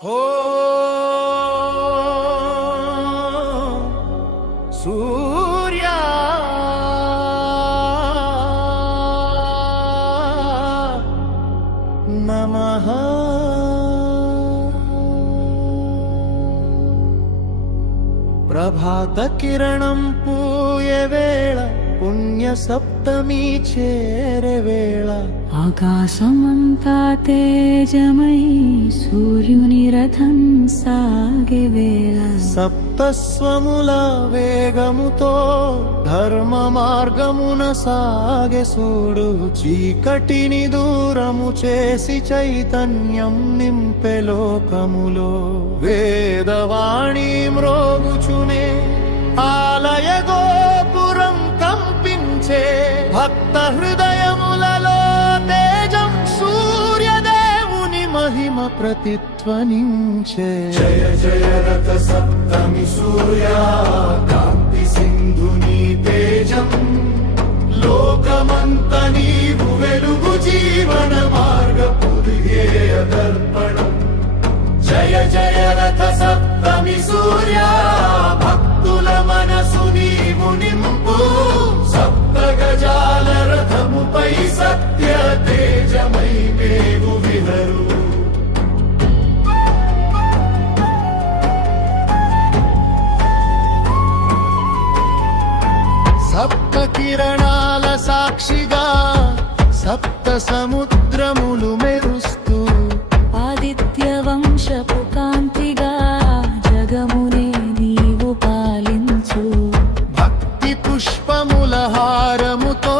ఓ సూర్యా నమః ప్రభాత కిరణం పూయే వేళ పుణ్య సప్తమి చేరే వేళ ఆకాశమంతా తేజమై సూర్యుని రథం సాగే వేళ సప్తస్వముల వేగముతో ధర్మ మార్గమున సాగే సూడు చీకటిని దూరము చేసి చైతన్యం నింపే లోకములో వేదవాణి మ్రోగుచునే ఆలయ గోపురం కంపించే భక్త హృదయములలో తేజం సూర్యదేవుని మహిమ ప్రతిధ్వనించే జయ జయ రథ సప్తమి సూర్యా కాంతి సింధుని తేజం లోకమంత నీవు వెలుగు జీవన మార్గపు ధ్యేయ దర్పణం జయ జయ రథ సప్తమి సూర్యా భక్తుల మనసు నీవు నింపు సప్త గజాల రథముపై సత్య తేజమై వేగు విహరు సప్త కిరణాల సాక్షిగా సప్త సముద్రములు మెరుస్తూ ఆదిత్య వంశపు కాంతిగా జగమునే నీవు పాలించు భక్తి పుష్పముల హారముతో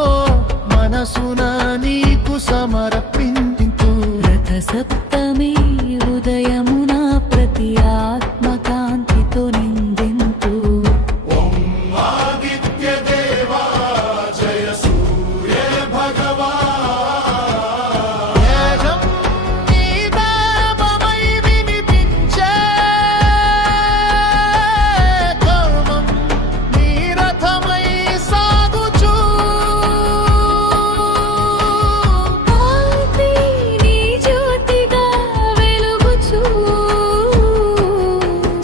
మనసున నీకు సమర్పించు రథ సప్తమి ఉదయమున ప్రతి ఆత్మకాంతితో నిందింతు ఆదిత్య దేవా జయ సూర్య భగవా తేజం నీ దామమై వినిపించే కర్మం నీ రథమై సాగుచు కాంతి నీ జ్యోతిగా వెలుగుచు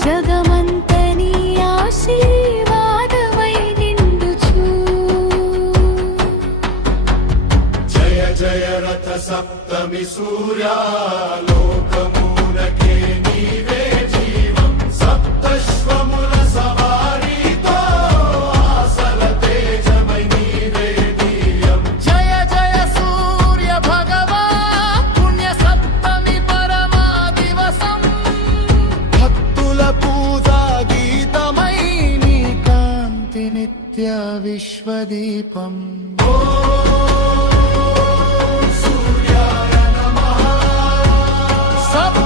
జగమంత నీ ఆశీర్వాదమై నిండుచు జయ జయ రథ సప్తమి సూర్యా లోకమూలకే నీవే జీవం సప్తశ్వముల సవారీతో ఆసల తేజమై నీవే దీయం జయ జయ సూర్య భగవా పుణ్య సప్తమి పరమా దివసం భక్తుల పూజా గీతమై నీ కాంతి నిత్య విశ్వదీపం సూర్యాయ నమః సప్త